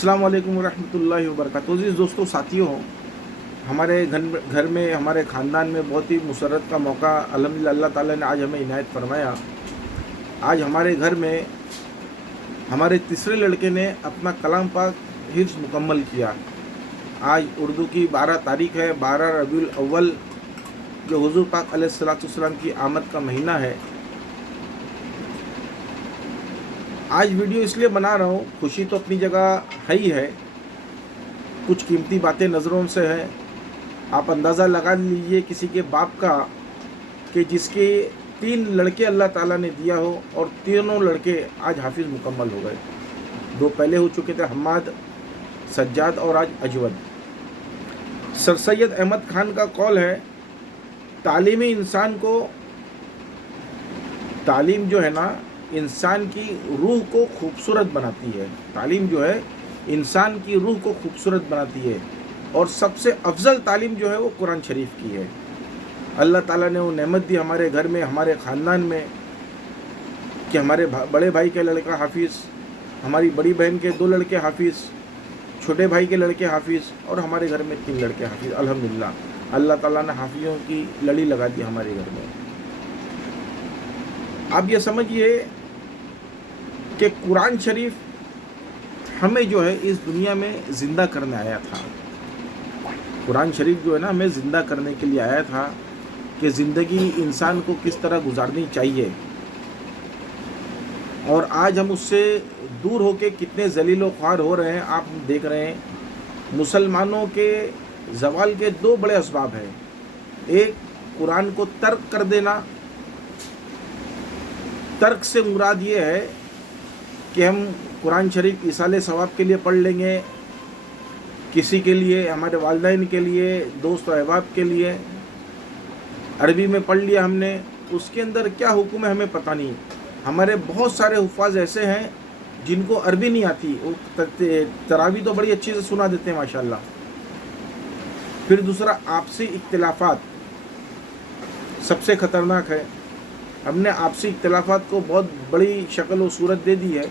अस्सलाम वालेकुम रहमतुल्लाहि व बरकातहू। जी दोस्तों, साथियों, हमारे घर में, हमारे ख़ानदान में बहुत ही मुसर्रत का मौका अल्हम्दुलिल्लाह अल्लाह ताला ने आज हमें इनायत फरमाया। आज हमारे घर में हमारे तीसरे लड़के ने अपना कलाम पाक हिफ्ज़ मुकम्मल किया। आज उर्दू की 12 तारीख़ है, 12 रबीउल अव्वल, जो हुज़ूर पाक अलैहिस्सलातु वस्सलाम की आमद का महीना है। आज वीडियो इसलिए बना रहा हूँ, खुशी तो अपनी जगह है ही है, कुछ कीमती बातें नज़रों से हैं। आप अंदाज़ा लगा लीजिए किसी के बाप का कि जिसके 3 लड़के अल्लाह ताला ने दिया हो और तीनों लड़के आज हाफिज़ मुकम्मल हो गए। 2 पहले हो चुके थे, हम्माद, सज्जाद, और आज अजवद। सर सैयद अहमद खान का कौल है, तालीम इंसान को, तालीम जो है ना, इंसान की रूह को खूबसूरत बनाती है। तालीम जो है इंसान की रूह को खूबसूरत बनाती है, और सबसे अफजल तालीम जो है वो कुरान शरीफ की है। अल्लाह ताला ने वो नेमत दी हमारे घर में, हमारे ख़ानदान में, कि हमारे बड़े भाई के लड़का हाफिज़, हमारी बड़ी बहन के 2 लड़के हाफिज़, छोटे भाई के लड़के हाफिज़, और हमारे घर में 3 लड़के हाफिज़। अल्हम्दुलिल्लाह अल्लाह ताला ने हाफिज़ों की लड़ी लगा दी हमारे घर में। आप ये समझिए कि कुरान शरीफ हमें जो है इस दुनिया में ज़िंदा करने आया था। कुरान शरीफ जो है ना, हमें ज़िंदा करने के लिए आया था कि ज़िंदगी इंसान को किस तरह गुजारनी चाहिए। और आज हम उससे दूर होके कितने ज़लील व ख्वार हो रहे हैं, आप देख रहे हैं। मुसलमानों के ज़वाल के 2 बड़े असबाब हैं। एक, कुरान को तर्क कर देना। तर्क से मुराद ये है कि हम कुरान शरीफ इसाले सवाब के लिए पढ़ लेंगे, किसी के लिए, हमारे वालिदैन के लिए, दोस्त और अहबाब के लिए अरबी में पढ़ लिया हमने, उसके अंदर क्या हुक्म है हमें पता नहीं। हमारे बहुत सारे हुफ़ाज़ ऐसे हैं जिनको अरबी नहीं आती, वो तरावी तो बड़ी अच्छी से सुना देते हैं माशाल्लाह। फिर दूसरा, आपसी इख्तिलाफ़ात सबसे ख़तरनाक है। हमने आपसी इख्तिलाफ़ात को बहुत बड़ी शक्ल व सूरत दे दी है।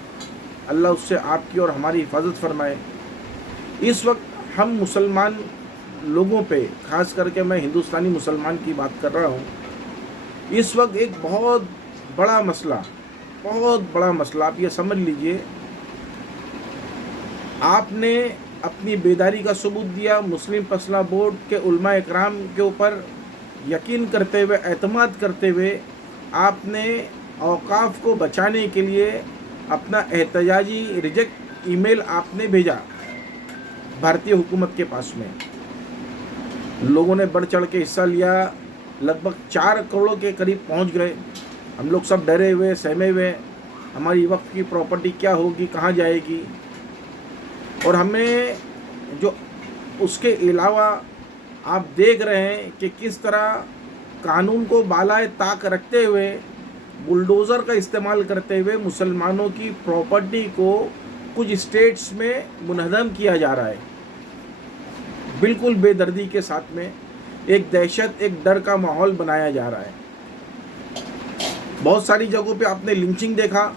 अल्लाह उससे आपकी और हमारी हिफाजत फरमाए। इस वक्त हम मुसलमान लोगों पे, ख़ास करके मैं हिंदुस्तानी मुसलमान की बात कर रहा हूँ, इस वक्त एक बहुत बड़ा मसला, आप ये समझ लीजिए, आपने अपनी बेदारी का सबूत दिया। मुस्लिम फैसला बोर्ड के उलमा इकराम के ऊपर यकीन करते हुए, एतमाद करते हुए, आपने औकाफ को बचाने के लिए अपना एहतजाजी रिजेक्ट ईमेल आपने भेजा भारतीय हुकूमत के पास में। लोगों ने बढ़ चढ़ के हिस्सा लिया, लगभग 4 करोड़ के करीब पहुंच गए। हम लोग सब डरे हुए, सहमे हुए, हमारी वक्त की प्रॉपर्टी क्या होगी, कहाँ जाएगी। और हमें जो उसके अलावा आप देख रहे हैं कि किस तरह कानून को बालाए ताक रखते हुए, बुलडोज़र का इस्तेमाल करते हुए मुसलमानों की प्रॉपर्टी को कुछ स्टेट्स में मुनहदम किया जा रहा है। बिल्कुल बेदर्दी के साथ में एक दहशत, एक डर का माहौल बनाया जा रहा है। बहुत सारी जगहों पे आपने लिंचिंग देखा।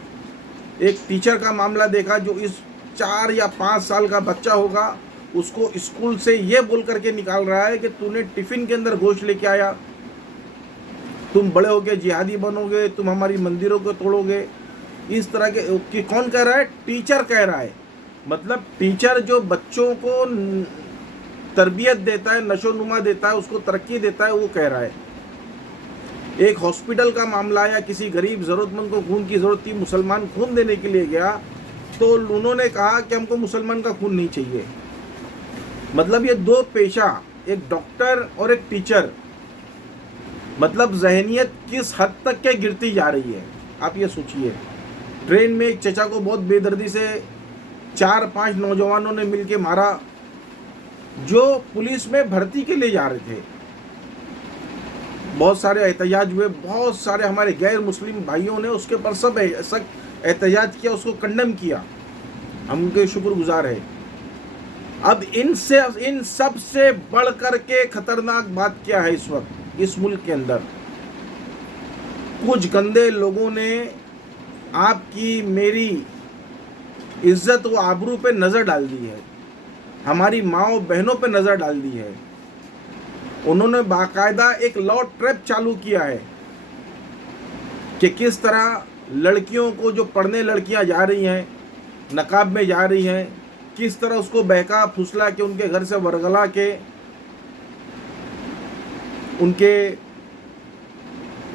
एक टीचर का मामला देखा जो इस 4 या 5 साल का बच्चा होगा, उसको स्कूल से ये बोल करके निकाल रहा है कि तूने टिफ़िन के अंदर गोश्त लेके आया, तुम बड़े होगे जिहादी बनोगे, तुम हमारी मंदिरों को तोड़ोगे। इस तरह के कि कौन कह रहा है? टीचर कह रहा है। मतलब टीचर जो बच्चों को तरबियत देता है, नशोनुमा देता है, उसको तरक्की देता है, वो कह रहा है। एक हॉस्पिटल का मामला आया, किसी गरीब ज़रूरतमंद को खून की ज़रूरत थी, मुसलमान खून देने के लिए गया, तो उन्होंने कहा कि हमको मुसलमान का खून नहीं चाहिए। मतलब ये 2 पेशा, एक डॉक्टर और एक टीचर, मतलब जहनियत किस हद तक के गिरती जा रही है, आप ये सोचिए। ट्रेन में एक चचा को बहुत बेदर्दी से 4-5 नौजवानों ने मिलके मारा, जो पुलिस में भर्ती के लिए जा रहे थे। बहुत सारे एहतजाज हुए, बहुत सारे हमारे गैर मुस्लिम भाइयों ने उसके ऊपर सब एहतजाज किया, उसको कंडेम किया। हम उनके शुक्रगुजार हैं। अब इन सब से बढ़ कर के ख़तरनाक बात क्या है इस वक्त इस मुल्क के अंदर? कुछ गंदे लोगों ने आपकी मेरी عزت و آبرو پہ نظر ڈال دی ہے، ہماری ماں و بہنوں پہ نظر ڈال دی ہے۔ انہوں نے باقاعدہ ایک لا ٹریپ چالو کیا ہے کہ کس طرح لڑکیوں کو، جو پڑھنے لڑکیاں جا رہی ہیں، نقاب میں جا رہی ہیں، کس طرح اس کو بہکا پھسلا کے ان کے گھر سے ورگلا کے ان کے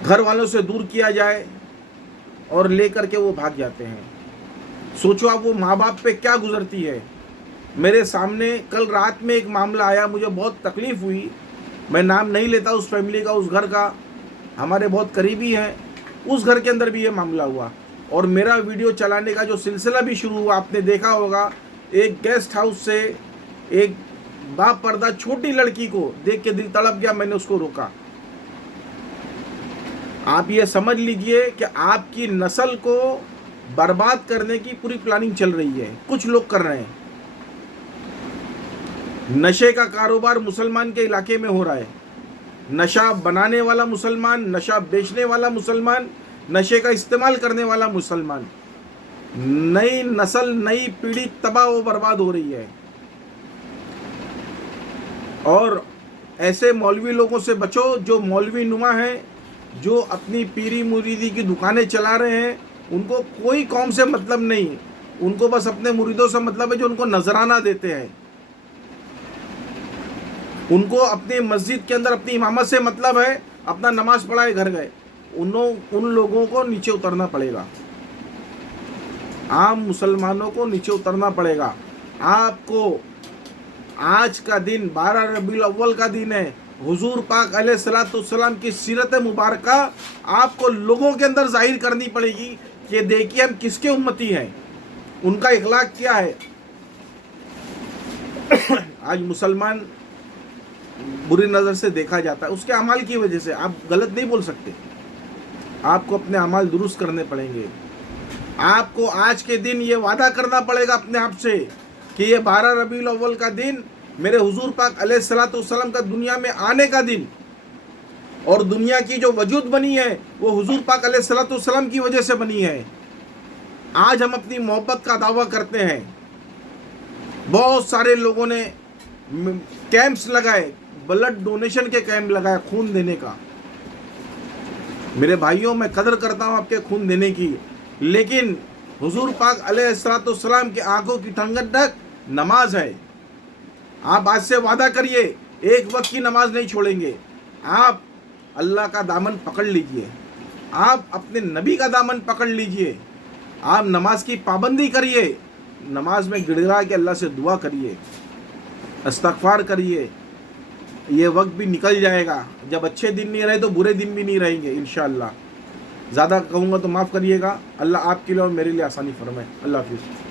گھر والوں سے دور کیا جائے اور لے کر کے وہ بھاگ جاتے ہیں۔ سوچو آپ وہ ماں باپ پہ کیا گزرتی ہے۔ میرے سامنے کل رات میں ایک معاملہ آیا، مجھے بہت تکلیف ہوئی، میں نام نہیں لیتا اس فیملی کا، اس گھر کا، ہمارے بہت قریبی ہیں، اس گھر کے اندر بھی یہ معاملہ ہوا، اور میرا ویڈیو چلانے کا جو سلسلہ بھی شروع ہوا، آپ نے دیکھا ہوگا، ایک گیسٹ ہاؤس سے ایک با پردہ چھوٹی لڑکی کو دیکھ کے دل تڑپ گیا، میں نے اس کو روکا۔ آپ یہ سمجھ لیجئے کہ آپ کی نسل کو برباد کرنے کی پوری پلاننگ چل رہی ہے، کچھ لوگ کر رہے ہیں۔ نشے کا کاروبار مسلمان کے علاقے میں ہو رہا ہے، نشہ بنانے والا مسلمان، نشہ بیچنے والا مسلمان، نشے کا استعمال کرنے والا مسلمان، نئی نسل، نئی پیڑھی تباہ و برباد ہو رہی ہے۔ اور ایسے مولوی لوگوں سے بچو جو مولوی نما ہیں، جو اپنی پیری مریدی کی دکانیں چلا رہے ہیں، ان کو کوئی قوم سے مطلب نہیں، ان کو بس اپنے مریدوں سے مطلب ہے جو ان کو نذرانہ دیتے ہیں، ان کو اپنی مسجد کے اندر اپنی امامت سے مطلب ہے، اپنا نماز پڑھائے گھر گئے۔ ان لوگوں کو نیچے اترنا پڑے گا، عام مسلمانوں کو نیچے اترنا پڑے گا۔ آپ کو آج کا دن 12 ربیع الاول کا دن ہے، حضور پاک علیہ الصلوۃ والسلام کی سیرت مبارکہ آپ کو لوگوں کے اندر ظاہر کرنی پڑے گی کہ دیکھیے ہم کس کے امتی ہیں، ان کا اخلاق کیا ہے۔ آج مسلمان بری نظر سے دیکھا جاتا ہے اس کے اعمال کی وجہ سے۔ آپ غلط نہیں بول سکتے، آپ کو اپنے اعمال درست کرنے پڑیں گے۔ آپ کو آج کے دن یہ وعدہ کرنا پڑے گا اپنے آپ سے کہ یہ 12 ربیع الاول کا دن میرے حضور پاک علیہ الصلوۃ والسلام کا دنیا میں آنے کا دن، اور دنیا کی جو وجود بنی ہے وہ حضور پاک علیہ الصلوۃ والسلام کی وجہ سے بنی ہے۔ آج ہم اپنی محبت کا دعویٰ کرتے ہیں۔ بہت سارے لوگوں نے کیمپس لگائے، بلڈ ڈونیشن کے کیمپ لگائے، خون دینے کا۔ میرے بھائیوں، میں قدر کرتا ہوں آپ کے خون دینے کی، لیکن حضور پاک علیہ الصلوۃ والسلام کی آنکھوں کی ٹھنڈک نماز ہے۔ آپ آج سے وعدہ کریے ایک وقت کی نماز نہیں چھوڑیں گے۔ آپ اللہ کا دامن پکڑ لیجئے، آپ اپنے نبی کا دامن پکڑ لیجئے، آپ نماز کی پابندی کریے، نماز میں گڑ گڑا کے اللہ سے دعا کریے، استغفار کریے۔ یہ وقت بھی نکل جائے گا، جب اچھے دن نہیں رہے تو برے دن بھی نہیں رہیں گے انشاءاللہ۔ زیادہ کہوں گا تو معاف کریے گا۔ اللہ آپ کے لیے اور میرے لیے آسانی فرمائے۔ اللہ حافظ۔